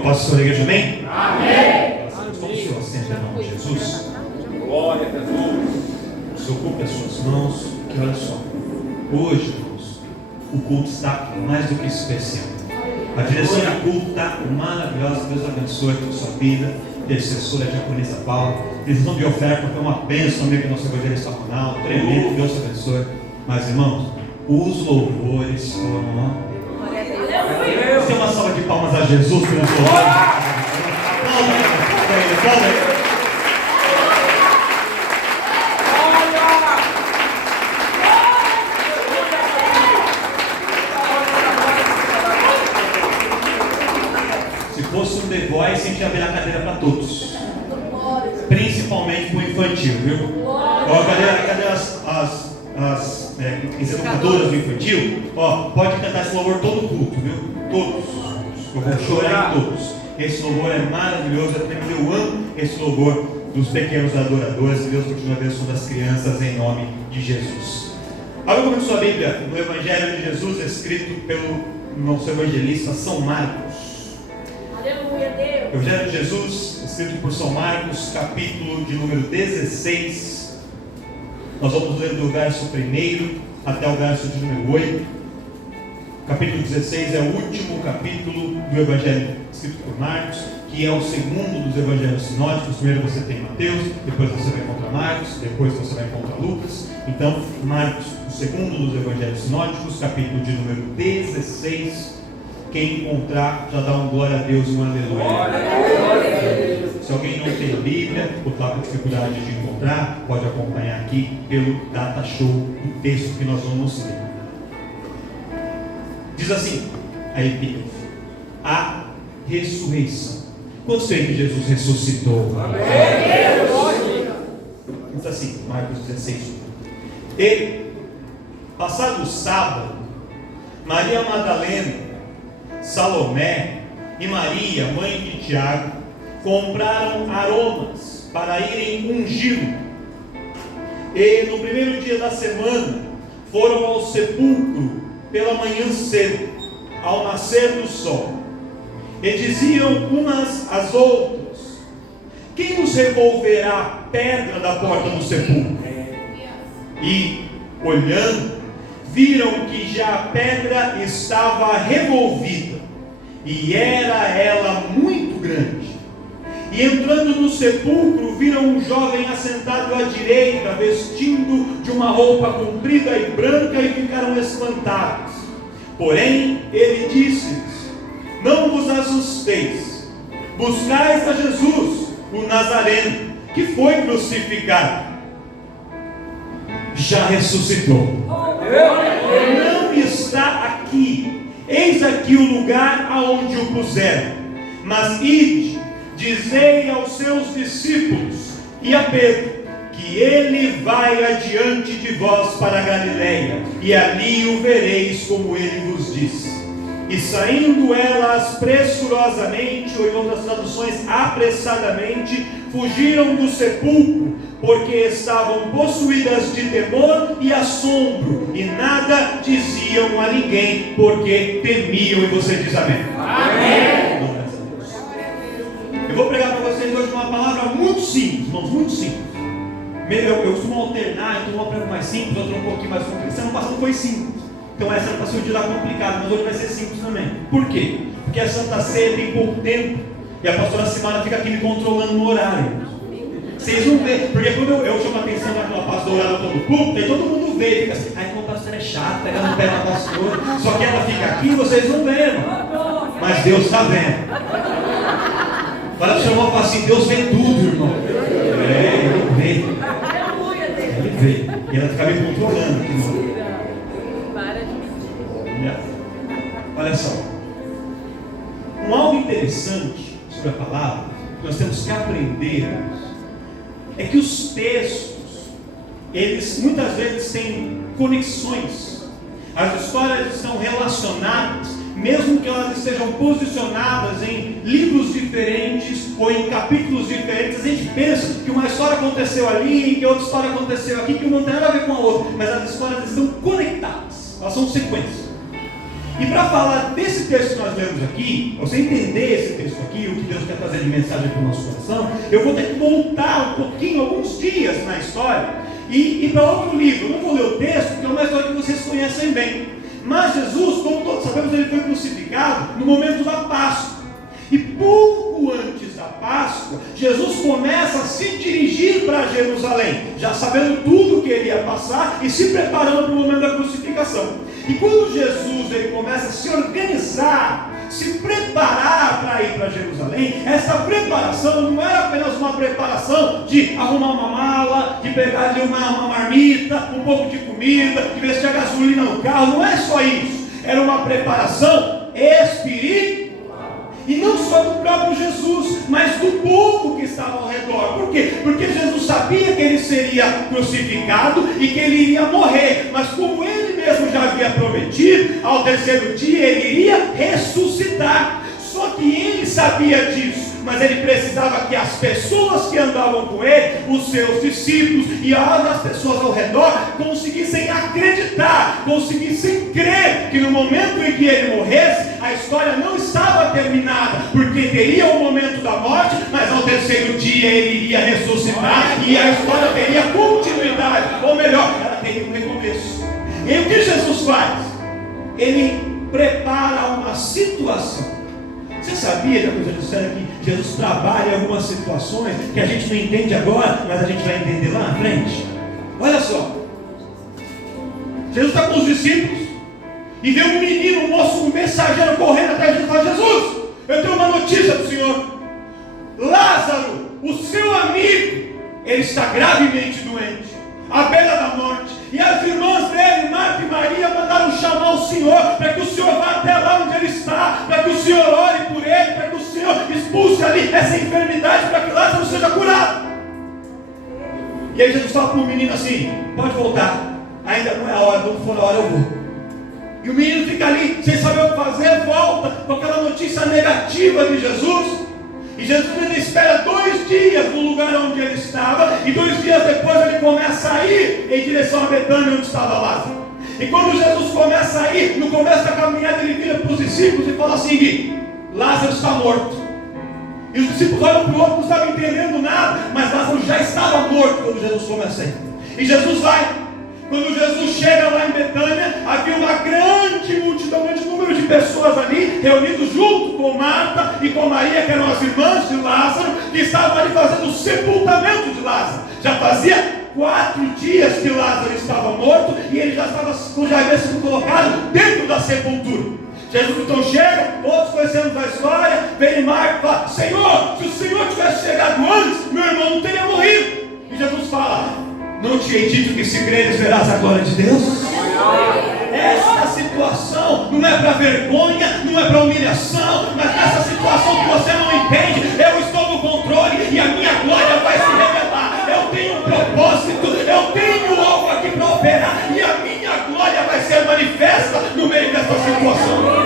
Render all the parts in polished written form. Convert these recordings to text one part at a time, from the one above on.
Posso ser a igreja, amém? Amém. Como o Senhor assenta em nome de Jesus? Glória a Jesus. Se ocupe as suas mãos, que olha só. Hoje, irmãos, o culto está mais do que especial. A direção do culto está maravilhosa. Deus abençoe a sua vida. Intercessora, diaconisa Paula. Decisão de oferta foi uma bênção, amigo, nosso evangelista Ronaldo. Tremendo, Deus abençoe. Mas, irmãos, os louvores foram. Tem uma salva de palmas a Jesus pelos louvores. Aplauda. Se fosse um The Voice, a gente ia abrir a cadeira para todos, principalmente para o infantil, viu? Ó, cadê as educadoras do infantil? Ó, pode cantar esse louvor todo culto, viu? Todos. Eu vou chorar em todos. Esse louvor é maravilhoso. Eu amo esse louvor dos pequenos adoradores. Que Deus continue abençoando as crianças em nome de Jesus. Abra comigo sua Bíblia no Evangelho de Jesus, escrito pelo nosso evangelista São Marcos. Aleluia, Deus. Evangelho de Jesus, escrito por São Marcos, capítulo de número 16. Nós vamos ler do verso 1 até o verso de número 8. Capítulo 16 é o último capítulo do Evangelho escrito por Marcos, que é o segundo dos Evangelhos sinóticos. Primeiro você tem Mateus, depois você vai encontrar Marcos, depois você vai encontrar Lucas. Então, Marcos, o segundo dos Evangelhos sinóticos, capítulo de número 16. Quem encontrar, já dá um glória a Deus e um aleluia. Se alguém não tem a Bíblia, ou está com dificuldade de encontrar, pode acompanhar aqui pelo data show do texto que nós vamos ler. Diz assim, a epígrafe: a ressurreição. Quando sei que Jesus ressuscitou? Amém. Diz assim, Marcos 16. E, passado o sábado, Maria Madalena, Salomé e Maria, mãe de Tiago, compraram aromas para irem ungí-lo. E no primeiro dia da semana foram ao sepulcro pela manhã cedo, ao nascer do sol, e diziam umas às outras: quem nos removerá a pedra da porta do sepulcro? E, olhando, viram que já a pedra estava revolvida, e era ela muito grande. E entrando no sepulcro, viram um jovem assentado à direita, vestindo de uma roupa comprida e branca, e ficaram espantados. Porém, ele disse-lhes: não vos assusteis, buscais a Jesus, o Nazareno, que foi crucificado. Já ressuscitou. Não está aqui. Eis aqui o lugar aonde o puseram. Mas ide, dizei aos seus discípulos e a Pedro, que ele vai adiante de vós para a Galileia, e ali o vereis como ele vos disse. E saindo elas pressurosamente, ou em outras traduções, apressadamente, fugiram do sepulcro, porque estavam possuídas de temor e assombro, e nada diziam a ninguém, porque temiam. E você diz amém. Amém. Eu vou pregar para vocês hoje uma palavra muito simples, irmãos, muito simples. Eu costumo alternar, então uma prego mais simples, outra um pouquinho mais complicada. Semana passada foi simples, então essa era para ser um dia complicado, mas hoje vai ser simples também. Por quê? Porque a Santa Ceia tem pouco tempo, e a pastora Simara fica aqui me controlando no horário. Vocês vão ver, porque quando eu chamo a atenção daquela pastora todo culto, aí todo mundo vê, fica assim: ai, como a pastora é chata, ela não pega a pastora, só que ela fica aqui e vocês não vendo, mas Deus está vendo. Para o irmão falar assim: Deus vê tudo, irmão. Ele vê. Ele vê. E ela fica me controlando aqui, irmão. Olha só. Algo interessante sobre a palavra, que nós temos que aprender, é que os textos, eles muitas vezes têm conexões. As histórias estão relacionadas, mesmo que elas estejam posicionadas em livros diferentes ou em capítulos diferentes. A gente pensa que uma história aconteceu ali, que outra história aconteceu aqui, que uma não tem nada a ver com a outra, mas as histórias estão conectadas, elas são sequências. E para falar desse texto que nós lemos aqui, para você entender esse texto aqui, o que Deus quer trazer de mensagem para o nosso coração, eu vou ter que voltar um pouquinho, alguns dias na história, e para outro livro. Eu não vou ler o texto, porque é uma história que vocês conhecem bem. Mas Jesus, como todos sabemos, ele foi crucificado no momento da Páscoa. E pouco antes da Páscoa, Jesus começa a se dirigir para Jerusalém, já sabendo tudo que ele ia passar e se preparando para o momento da crucificação. E quando Jesus ele começa a se organizar, se preparar para ir para Jerusalém, essa preparação não era apenas uma preparação de arrumar uma mala, de pegar ali uma marmita, um pouco de comida, de ver se tinha gasolina no carro. Não é só isso, era uma preparação espiritual. E não só do próprio Jesus, mas do povo que estava ao redor. Por quê? Porque Jesus sabia que ele seria crucificado e que ele iria morrer. Mas como ele mesmo já havia prometido, ao terceiro dia ele iria ressuscitar. Só que ele sabia disso, mas ele precisava que as pessoas que andavam com ele, os seus discípulos e as pessoas ao redor, conseguissem acreditar, conseguissem crer que no momento em que ele morresse, a história não estava terminada, porque teria o momento da morte, mas ao terceiro dia ele iria ressuscitar e a história teria continuidade, ou melhor, ela teria um recomeço. E o que Jesus faz? Ele prepara uma situação. Você sabia, já que eu já disseram aqui, Jesus trabalha em algumas situações que a gente não entende agora, mas a gente vai entender lá na frente? Olha só, Jesus está com os discípulos e vê um menino, um moço, um mensageiro correndo atrás de Jesus e fala: Jesus, eu tenho uma notícia para o Senhor. Lázaro, o seu amigo, ele está gravemente doente, à beira da morte. E as irmãs dele, Marta e Maria, mandaram chamar o Senhor, para que o Senhor vá até lá onde ele está, para que o Senhor ore por ele, para que o Senhor expulse ali essa enfermidade, para que Lázaro seja curado. E aí Jesus fala para o menino assim: pode voltar, ainda não é a hora, quando for a hora eu vou. E o menino fica ali, sem saber o que fazer, volta com aquela notícia negativa de Jesus. E Jesus ainda espera 2 dias no lugar onde ele estava, e 2 dias depois ele começa a ir em direção a Betânia, onde estava Lázaro. E quando Jesus começa a ir, no começo da caminhada, ele vira para os discípulos e fala assim: Lázaro está morto. E os discípulos olham para o outro, não estavam entendendo nada, mas Lázaro já estava morto quando Jesus começa a ir. E Jesus vai. Quando Jesus chega lá em Betânia, havia uma grande multidão, um grande número de pessoas ali, reunidos junto com Marta e com Maria, que eram as irmãs de Lázaro, que estavam ali fazendo o sepultamento de Lázaro. Já fazia 4 dias que Lázaro estava morto e ele já havia sido colocado dentro da sepultura. Jesus então chega, todos conhecemos a história, vem Marta e fala: Senhor, se o Senhor tivesse chegado antes, meu irmão não teria morrido. E Jesus fala: não te hei dito que se creres verás a glória de Deus? Esta situação não é para vergonha, não é para humilhação, mas nessa situação que você não entende, eu estou no controle e a minha glória vai se revelar. Eu tenho um propósito, eu tenho algo aqui para operar e a minha glória vai ser manifesta no meio dessa situação.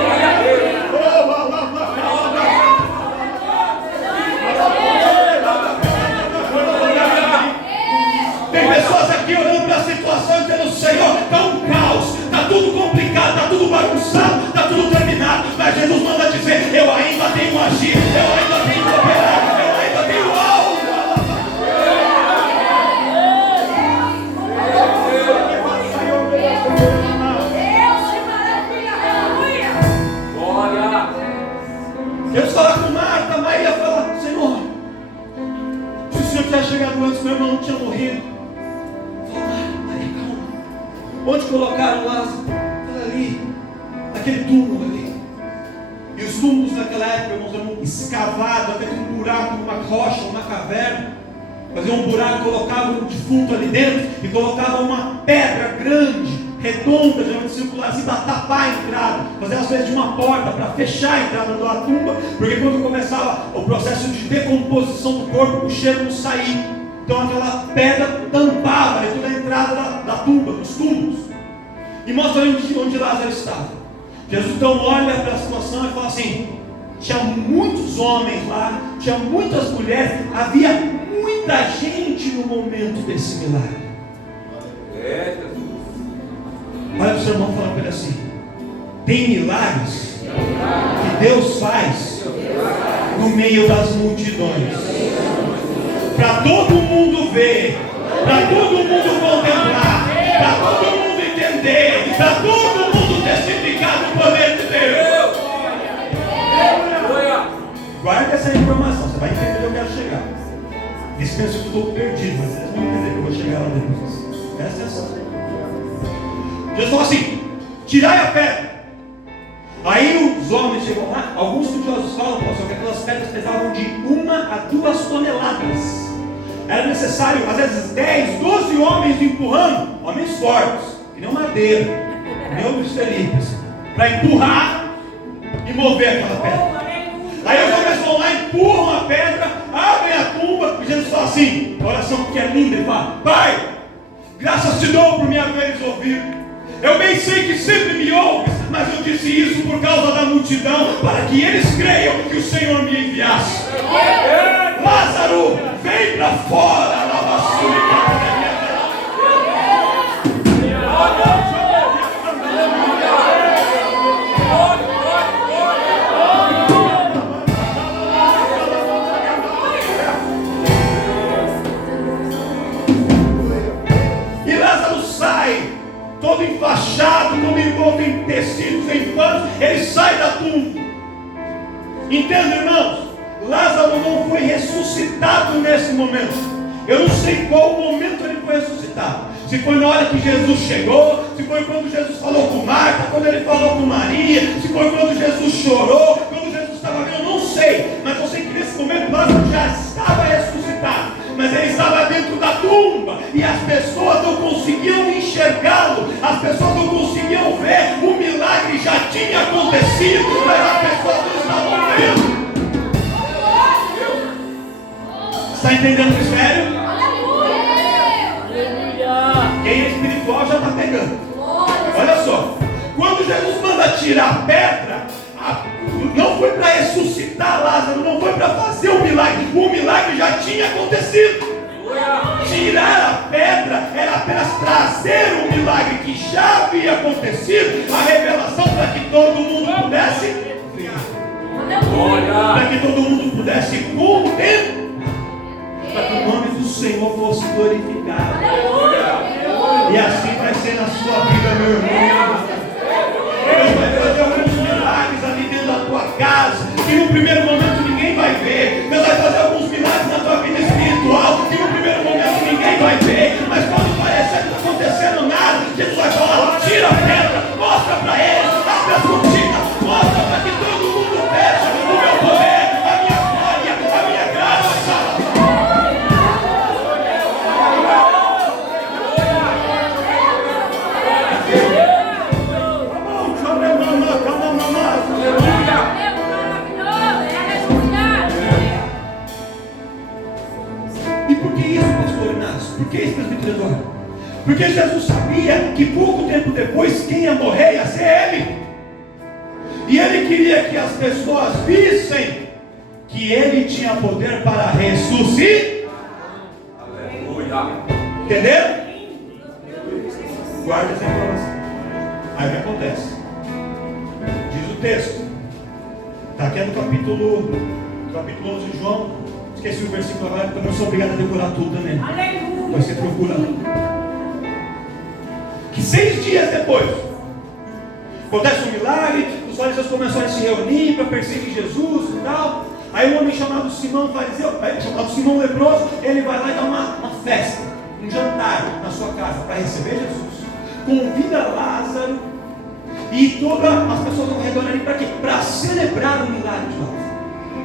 Tem pessoas aqui olhando para a situação e dizendo: Senhor, está um caos, está tudo complicado, está tudo bagunçado, está tudo terminado. Mas Jesus manda dizer: eu ainda tenho agir, eu ainda tenho operar, eu ainda tenho algo. Jesus fala com Marta, Maria fala: Senhor, se o Senhor tivesse chegado antes, meu irmão não tinha morrido. Maria, calma. Onde colocaram Lázaro? Olha ali, naquele túmulo ali. E os túmulos naquela época, irmãos, eram escavados, até um buraco, uma rocha, uma caverna. Faziam um buraco, colocavam um defunto ali dentro e colocavam uma pedra grande, redonda, geralmente circular, assim, para tapar a entrada, fazer às vezes de uma porta para fechar a entrada da tumba, porque quando começava o processo de decomposição do corpo, o cheiro não saía. Então aquela pedra tampava toda a entrada da tumba, dos túmulos. E mostra onde Lázaro estava. Jesus então olha para a situação e fala assim: tinha muitos homens lá, tinha muitas mulheres, havia muita gente no momento desse milagre. Olha para o seu irmão e fala para ele assim: Tem milagres que Deus faz no meio das multidões, para todo mundo ver, para todo mundo contemplar, para todo mundo entender, para todo mundo testificar do poder de Deus. Guarda essa informação, você vai entender onde eu quero chegar. Dispensa que eu estou perdido, mas vocês vão entender que eu vou chegar lá depois. Presta atenção. Jesus falou assim: tirai a pedra. Aí os homens chegam lá, alguns estudiosos falam, pastor, que aquelas pedras pesavam de 1 a 2 toneladas. Era necessário, às vezes, 10, 12 homens empurrando, homens fortes, que nem o Madeira, que nem o Luiz Felipe, para empurrar e mover aquela pedra. Aí os homens vão lá, empurram a pedra, abrem a tumba, e Jesus fala assim, a oração que é linda, ele fala: Pai, graças te dou por me haveres ouvido. Eu bem sei que sempre me ouves, mas eu disse isso por causa da multidão, para que eles creiam que o Senhor me enviasse. Lázaro, vem para fora, e Lázaro sai, todo enfaixado, todo envolto em tecidos, em panos, ele sai da tumba. Entende, irmãos? Lázaro não foi ressuscitado nesse momento. Eu não sei qual momento ele foi ressuscitado. Se foi na hora que Jesus chegou, se foi quando Jesus falou com Marta, quando ele falou com Maria, se foi quando Jesus chorou, quando Jesus estava vendo, eu não sei. Mas eu sei que nesse momento Lázaro já estava ressuscitado, mas ele estava dentro da tumba e as pessoas não conseguiam enxergá-lo, as pessoas não conseguiam ver, o milagre já tinha acontecido, mas as pessoas não estavam vendo. Está entendendo o mistério? Quem é espiritual já está pegando. Olha só, quando Jesus manda tirar a pedra, não foi para ressuscitar Lázaro, não foi para fazer o milagre já tinha acontecido. Tirar a pedra era apenas trazer o milagre que já havia acontecido, a revelação para que todo mundo pudesse ver, para que todo mundo pudesse contemplar, para que o nome do Senhor fosse glorificado. E assim vai ser na sua vida, meu irmão. Deus vai fazer alguns milagres ali dentro da tua casa, que no primeiro momento ninguém vai ver. Deus vai fazer alguns milagres na tua vida espiritual, que no primeiro momento ninguém vai ver. Mas quando parecer que não está acontecendo nada, Jesus vai falar: tira a pedra, mostra para eles, abre as cortinas, mostra para que todo mundo veja o meu poder, a minha glória, a minha graça. E por que isso, pastor Inácio? Por que isso, presbítero Eduardo? Porque Jesus sabia que pouco tempo depois quem ia morrer ia ser ele. E ele queria que as pessoas vissem que ele tinha poder para ressuscitar. Aleluia. Entenderam? Guarda essa informação. Aí o que acontece? Diz o texto. Está aqui no capítulo 11 de João. Esqueci o versículo agora, porque eu não sou obrigado a decorar tudo também. Aleluia. Você procura lá. Que 6 dias depois acontece um milagre, os fariseus começam a se reunir para perseguir Jesus e tal. Aí um homem chamado Simão fariseu, chamado Simão leproso, ele vai lá e dá uma festa, um jantar na sua casa para receber Jesus. Convida Lázaro e todas as pessoas ao redor ali para quê? Para celebrar o milagre de Lázaro.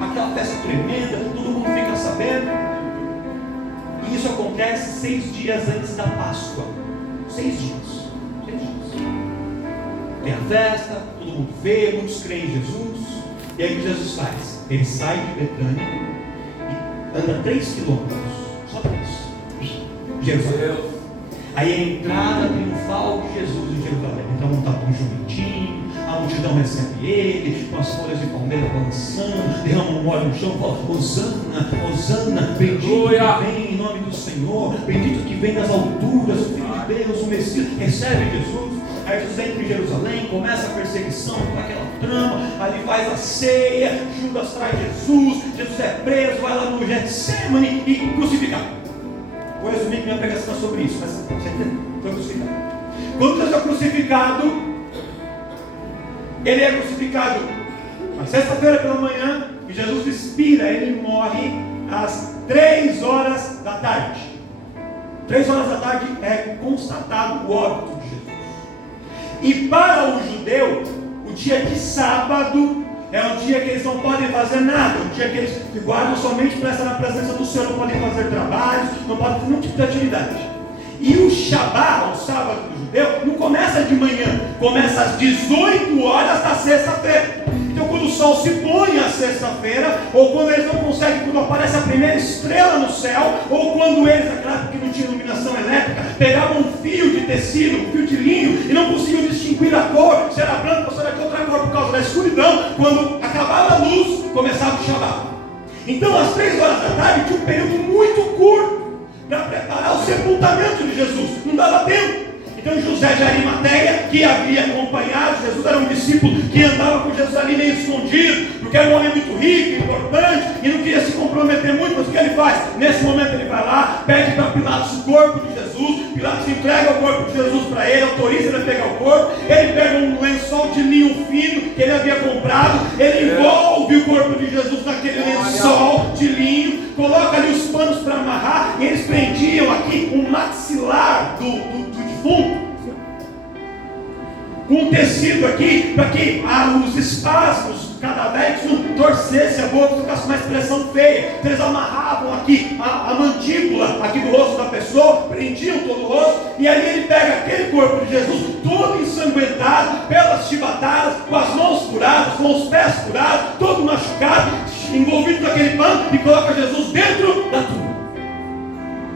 Aquela festa tremenda, todo mundo fica sabendo. E isso acontece 6 dias antes da Páscoa. 6 dias. Tem a festa, todo mundo vê, muitos creem em Jesus. E aí o que Jesus faz? Ele sai de Betânia e anda 3 quilômetros. Só 3. Jerusalém. Aí a entrada triunfal de Jesus em Jerusalém. Então montado um jumentinho, a multidão recebe ele, com as folhas de palmeira balançando, derrama um óleo no chão, fala: Hosana, Hosana, bendito que vem em nome do Senhor, bendito que vem das alturas, o Filho de Deus, o Messias. Recebe Jesus. Aí Jesus entra em Jerusalém, começa a perseguição, toda aquela trama, ali faz a ceia, Judas traz Jesus, Jesus é preso, vai lá no Getsemane e crucificado. Vou resumir que minha pregação é sobre isso, mas você entendeu? Foi crucificado. Quando Jesus é crucificado, ele é crucificado na sexta-feira pela manhã, e Jesus expira, ele morre às 3 horas da tarde. 3 horas da tarde é constatado o óbito de Jesus. E para o judeu, o dia de sábado é um dia que eles não podem fazer nada, um dia que eles guardam somente para estar na presença do Senhor, não podem fazer trabalhos, não podem fazer nenhum tipo de atividade. E o Shabá, o sábado do judeu, não começa de manhã, começa às 18 horas da sexta-feira. Então quando o sol se põe à sexta-feira, ou quando eles não conseguem, quando aparece a primeira estrela no céu, ou quando eles, naquela época que não tinha iluminação elétrica, pegavam um fio de tecido, um fio de linho, e não conseguiam distinguir a cor, se era branco ou se era de outra cor, por causa da escuridão, quando acabava a luz, começava o Shabá. Então às 3 horas da tarde tinha um período muito curto para preparar o sepultamento de Jesus, não dava tempo. Então José de Arimateia, que havia acompanhado Jesus, era um discípulo que andava com Jesus ali meio escondido, porque era um homem muito rico, importante, e não queria se comprometer muito. Mas o que ele faz? Nesse momento ele vai lá, pede para Pilatos o corpo de Jesus, Pilatos entrega o corpo de Jesus para ele, autoriza ele a pegar o corpo, ele pega um lençol de linho fino que ele havia comprado, ele envolve o corpo de Jesus naquele lençol de linho, coloca ali os panos para amarrar, e eles prendiam aqui o maxilar do defunto, com um tecido aqui, para que os espasmos cadavéricos não torcessem a boca, não ficasse uma expressão feia. Então eles amarravam aqui a mandíbula aqui do rosto da pessoa, prendiam todo o rosto, e aí ele pega aquele corpo de Jesus, todo ensanguentado, pelas chibatadas, com as mãos furadas, com os pés furados, todo machucado, envolvido naquele pano, e coloca Jesus dentro da tumba.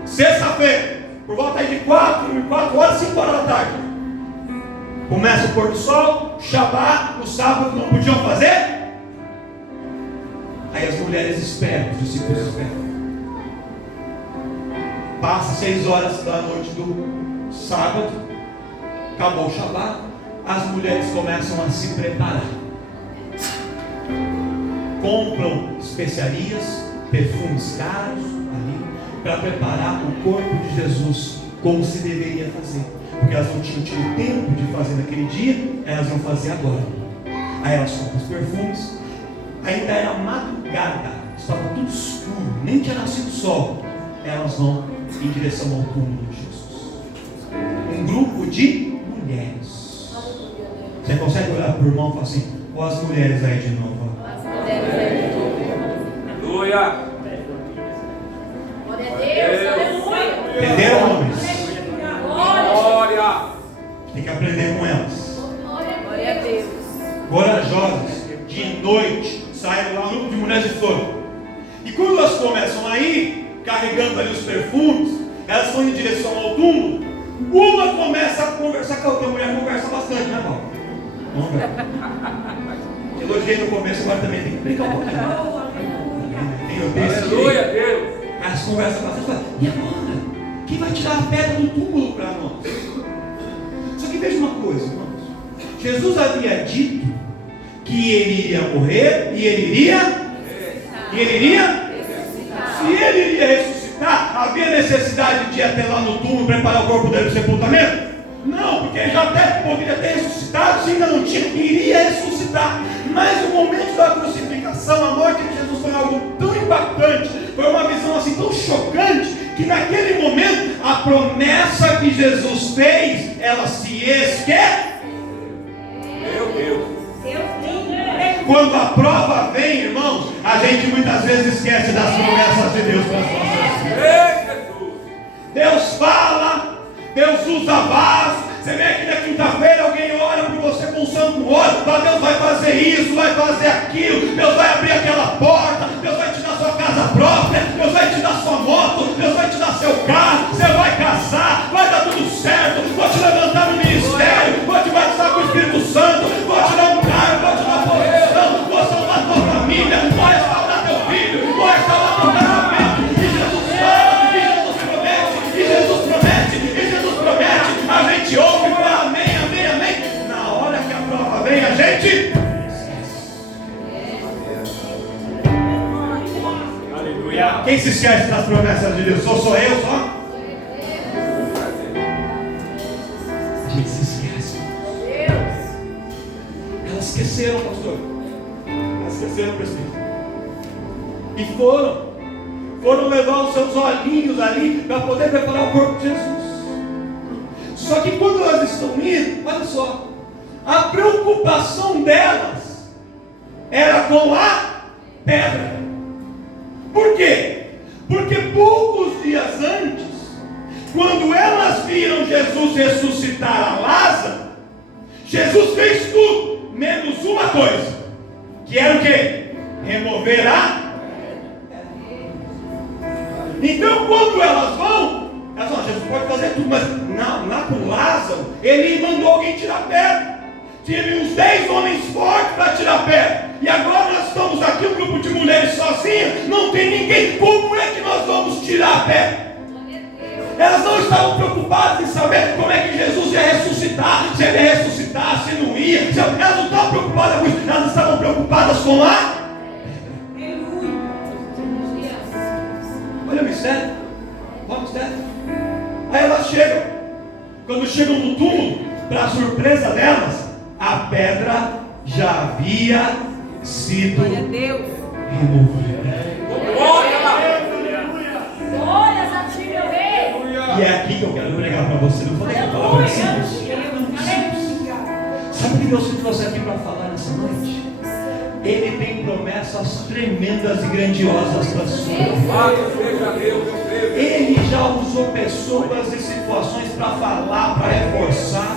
Sexta-feira, por volta aí de 4 horas, 5 horas da tarde, começa o pôr do sol, Shabá, o sábado não podiam fazer. Aí as mulheres esperam, os discípulos esperam. Passa 6 horas da noite do sábado, acabou o Shabá, as mulheres começam a se preparar. Compram especiarias, perfumes caros ali, para preparar o corpo de Jesus como se deveria fazer, porque elas não tinham tido tempo de fazer naquele dia, elas iam fazer agora. Aí elas compram os perfumes, ainda era madrugada, estava tudo escuro, nem tinha nascido sol. Elas vão em direção ao túmulo de Jesus. Um grupo de mulheres. Você consegue olhar para o irmão e falar assim: ó, as mulheres aí de novo. Aleluia. Entenderam, homens? Glória. Tem que aprender com elas. Glória a Deus. Corajosas, de noite, saem lá, um grupo de mulheres e foram. E quando elas começam a ir, carregando ali os perfumes, elas vão em direção ao túmulo. Uma começa a conversar com a outra. A mulher conversa bastante, né, Paulo? Vamos ver. Elogiei no começo, agora também tem que brincar um pouquinho. Aleluia, Deus. Elas conversam bastante, falam: e agora? Quem vai tirar a pedra do túmulo para nós? Só que veja uma coisa, irmãos. Jesus havia dito que ele iria morrer e ele iria se ele iria ressuscitar, havia necessidade de ir até lá no túmulo preparar o corpo dele para o sepultamento? Não, porque ele já até poderia ter ressuscitado, se ainda não tinha, iria ressuscitar. Mas o momento da crucificação, a morte de Jesus foi algo tão impactante, foi uma visão assim tão chocante, que naquele momento a promessa que Jesus fez, ela se esqueceu. Meu Deus. Quando a prova vem, irmãos, a gente muitas vezes esquece das promessas de Deus para as nossas vidas. Deus fala, Deus usa vaso. Você vem aqui na quinta-feira, alguém ora por você com santo óleo, fala: Deus vai fazer isso, vai fazer aquilo, Deus vai abrir aquela porta, Deus vai te dar sua casa própria, Deus vai te dar sua moto, Deus vai te dar seu carro, você vai casar, vai dar tudo certo, vou te levantar no ministério, vou te batizar com o Espírito Santo, vou te dar um carro, vou te dar uma posição, vou salvar tua família, vou restaurar teu filho, vou restaurar teu casamento. E Jesus fala, e Jesus promete, e Jesus promete, e Jesus promete. A gente ouve e fala: amém, amém, amém. Quem se esquece das promessas de Deus? Sou eu só? A gente se esquece. Elas esqueceram, pastor. Elas esqueceram, presbítero. E foram levar os seus olhinhos ali para poder preparar o corpo de Jesus. Só que quando elas estão indo, olha só, a preocupação delas era com a pedra. Por quê? Porque poucos dias antes, quando elas viram Jesus ressuscitar a Lázaro, Jesus fez tudo, menos uma coisa, que era o quê? Remover a pedra. Então quando elas vão, Jesus pode fazer tudo, mas lá com Lázaro, ele mandou alguém tirar a pedra. Tive uns 10 homens fortes para tirar a pedra. E agora nós estamos aqui, um grupo de mulheres sozinhas, não tem ninguém. Como é que nós vamos tirar a pedra? Elas não estavam preocupadas em saber como é que Jesus ia ressuscitar, se ele ia ressuscitar, se não ia. Elas não estavam preocupadas com isso, elas estavam preocupadas com a pedra. Olha o mistério. Olha o mistério. Aí elas chegam. Quando chegam no túmulo, para a surpresa delas, a pedra já havia sido removida. E é aqui que eu quero pregar para você. Não falei que a palavra é simples. Sabe o que Deus te trouxe aqui para falar nessa noite? Ele tem promessas tremendas e grandiosas para a sua vida. Ele já usou pessoas e situações para falar, para reforçar.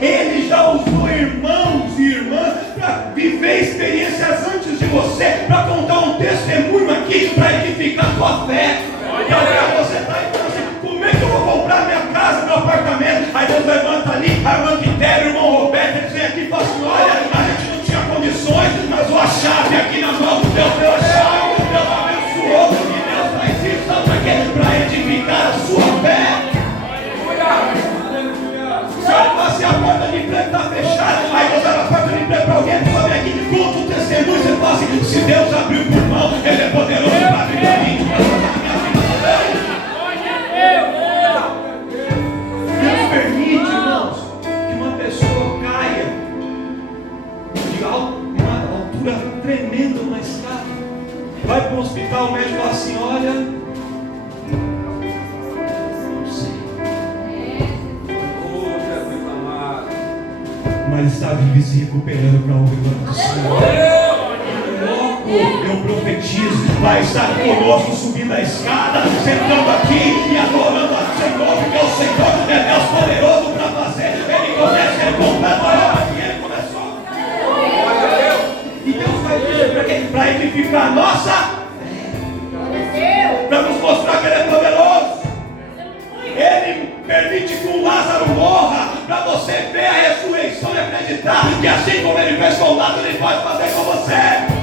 Ele já usou irmãos e irmãs para viver experiências antes de você, para contar um testemunho aqui, para edificar a tua fé. Olha, você está aí assim, como é que eu vou comprar minha casa, meu apartamento? Aí Deus levanta ali, a irmã Quitéria, o irmão Roberto, eles vêm aqui e falam assim: olha, a gente não tinha condições, mas a chave aqui na mão, Deus deu a chave, Deus abençoou, e Deus faz isso, sabe para quê? Para edificar a sua fé. Se olha para assim, a porta de emprego está fechada, aí Deus abre a porta de emprego para alguém, tu sobe aqui, conta o testemunho, você fala assim: se Deus abriu por mão, Ele é poderoso para abrir para mim. Deus permite, irmãos, que uma pessoa caia de uma altura tremenda, uma escada, vai para o hospital, o médico fala assim: olha, mas está vivo e se recuperando para a honra do Senhor. Logo eu profetizo, vai estar conosco subindo a escada, sentando aqui e adorando ao Senhor, porque o Senhor é Deus poderoso para fazer. Ele começa, ele completa a obra que ele começou. E Deus faz isso para quê? Para edificar a nossa fé, para nos mostrar que Ele é poderoso. Ele permite que um Lázaro morra para você ver a ressurreição e acreditar que assim como Ele fez com o Lázaro, Ele pode fazer com você.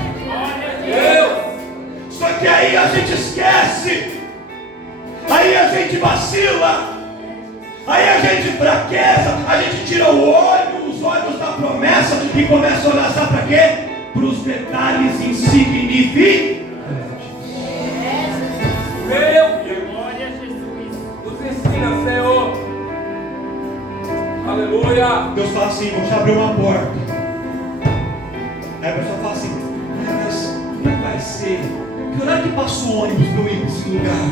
Só que aí a gente esquece, aí a gente vacila, aí a gente fraqueza, a gente tira os olhos da promessa e começa a olhar, sabe para quê? Para os detalhes insignificantes. Senhor, aleluia. Deus fala assim: vou te abrir uma porta. Aí a pessoa fala assim: mas como é que vai ser? Que horário que passa o ônibus para eu ir para esse lugar?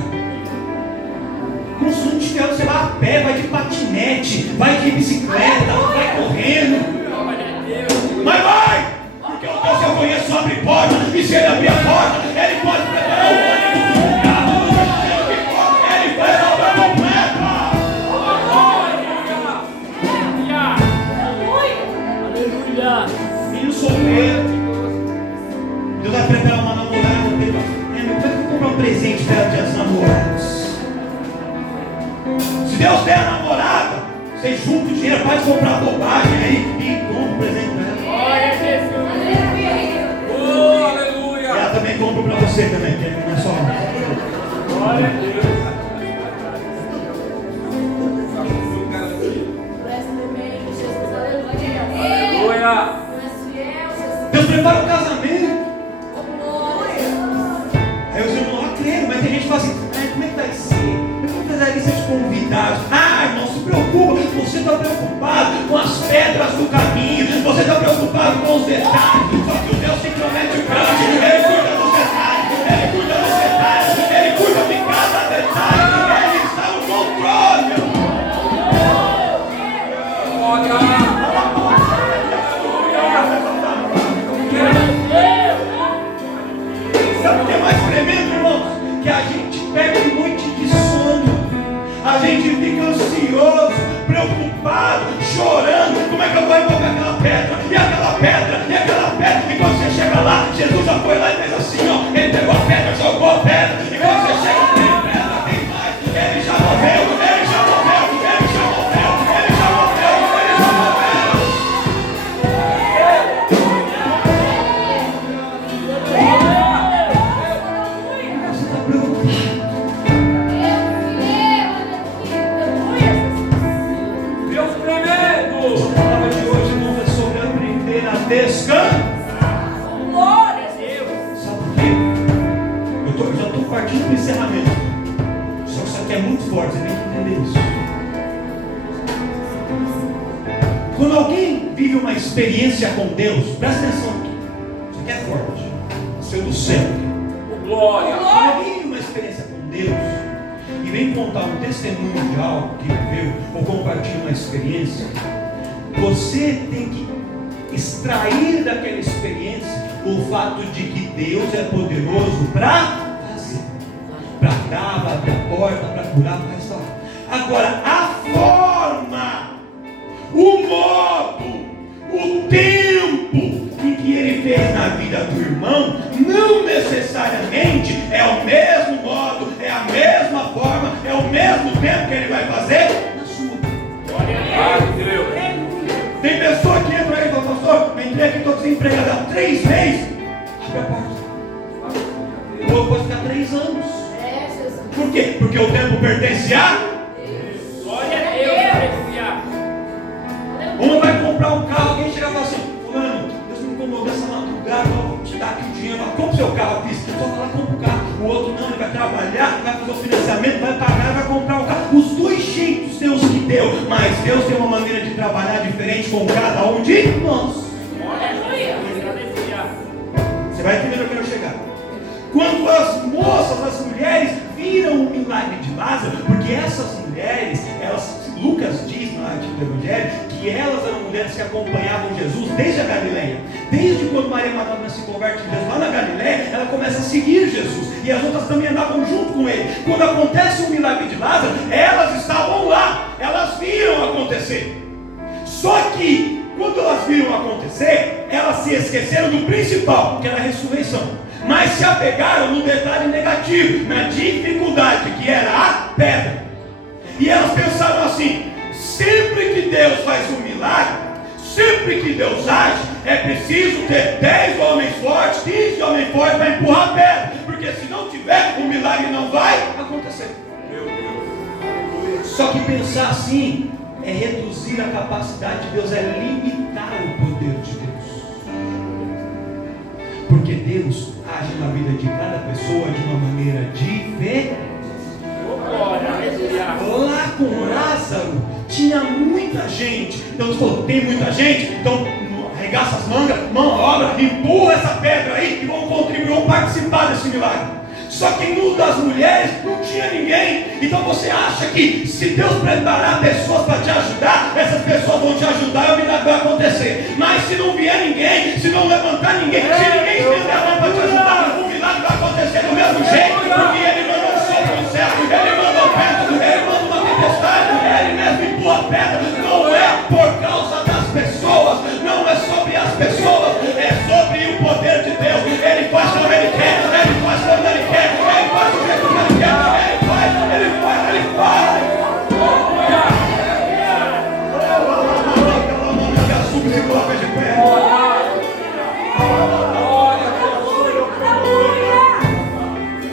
Como se não tiver, você vai a pé, vai de patinete, vai de bicicleta, vai correndo. Mas vai! Porque o Deus que eu conheço abre porta, e se Ele abrir a porta, Ele pode preparar o ônibus, o carro, seja o que for, Ele faz a obra completa. Filho solteiro, Deus vai preparar uma namorada dele. Como é que eu vou comprar um presente para ela dia dos namorados? Se Deus der a namorada, você junta o dinheiro, faz comprar bobagem aí e compra um presente para ela. Glória a Jesus. Oh, aleluia. E ela também compra para você também, que não é só. Glória a Deus. Deus prepara o casamento. Aí os irmãos, os detalhes. Só que o Deus que promete o grande, Ele cuida dos detalhes, Ele cuida dos detalhes, Ele cuida de cada detalhe, Ele está no controle. Sabe o que é mais tremendo, irmãos? Que a gente pega noite de sono, a gente fica ansioso, preocupado, chorando. Como é que eu vou envolver aquela pedra? E aquela pedra? E aquela pedra? E quando você chega lá, Jesus já foi lá e fez assim, ó. Ele pegou a pedra, jogou a pedra. E quando você chega, tem pedra, tem mais. Ele já morreu, ele já morreu, ele já morreu, ele já morreu, ele já morreu. Você está preocupado? Deus tremendo. A palavra de hoje, irmãos, é sobre aprender a descansar. Glória a Deus. Sabe por quê? Eu já estou partindo para o encerramento. Só que isso aqui é muito forte, você tem que entender isso. Quando alguém vive uma experiência com Deus, presta atenção aqui. Isso aqui é forte. Isso é do céu. Glória. Quando alguém vive uma experiência com Deus e vem contar um testemunho de algo que viveu ou compartilha uma experiência, você tem que extrair daquela experiência o fato de que Deus é poderoso para fazer, para dar, para abrir a porta, para curar, para restaurar. Agora, a forma, o modo, o tempo em que ele fez na vida do irmão, não necessariamente é o mesmo modo, é a mesma forma, é o mesmo tempo que ele vai fazer na sua. Glória a Deus. Tem pessoa que entra aí e fala, pastor, eu entrei aqui, estou desempregado há 3 meses. Abre a porta. O outro pode ficar 3 anos. Por quê? Porque o tempo pertence a. Glória a Deus. Aleluia. Um vai comprar um carro, alguém chega e fala assim, fulano, Deus me incomodou essa madrugada, eu vou te dar aqui o dinheiro, compra o seu carro, fiz. Só falar, compra o carro. O outro não, ele vai trabalhar, vai fazer o financiamento, vai pagar, vai comprar o carro. Os dois jeitos Deus que deu, mas Deus tem uma maneira de trabalhar diferente com cada um de nós. Aleluia. Você vai entender onde eu quero chegar. Quando as moças, as mulheres viram o milagre de Lázaro, porque essas mulheres, Lucas diz no artigo do Evangelho, que elas eram mulheres que acompanhavam Jesus desde a Galileia. Desde quando Maria Madalena se converte em Jesus lá na Galileia, ela começa a seguir Jesus. E as outras também andavam junto com ele. Quando acontece o milagre de Lázaro, elas estavam lá, elas viram acontecer. Só que, quando elas viram acontecer, elas se esqueceram do principal, que era a ressurreição. Mas se apegaram no detalhe negativo, na dificuldade, que era a pedra. E elas pensaram assim, sempre que Deus faz um milagre, sempre que Deus age, é preciso ter 10 homens fortes, 15 homens fortes para empurrar a pedra, porque se não tiver, o milagre não vai acontecer. Meu Deus. Só que pensar assim é reduzir a capacidade de Deus, é limitar o poder de Deus. Porque Deus age na vida de cada pessoa de uma maneira diferente. Glória. Aleluia. Lá com Lázaro tinha muita gente. Então Deus falou, tem muita gente, então arregaça as mangas, mão à obra, empurra essa pedra aí e vão contribuir, vão participar desse milagre. Só que no das mulheres não tinha ninguém. Então você acha que se Deus preparar pessoas para te ajudar, essas pessoas vão te ajudar e o milagre vai acontecer. Mas se não vier ninguém, se não levantar ninguém, se ninguém estender a mão para te ajudar, o milagre vai acontecer do mesmo jeito. Porque ele manda um sopro no céu, ele manda um vento, ele manda uma tempestade, ele mesmo empurra a pedra.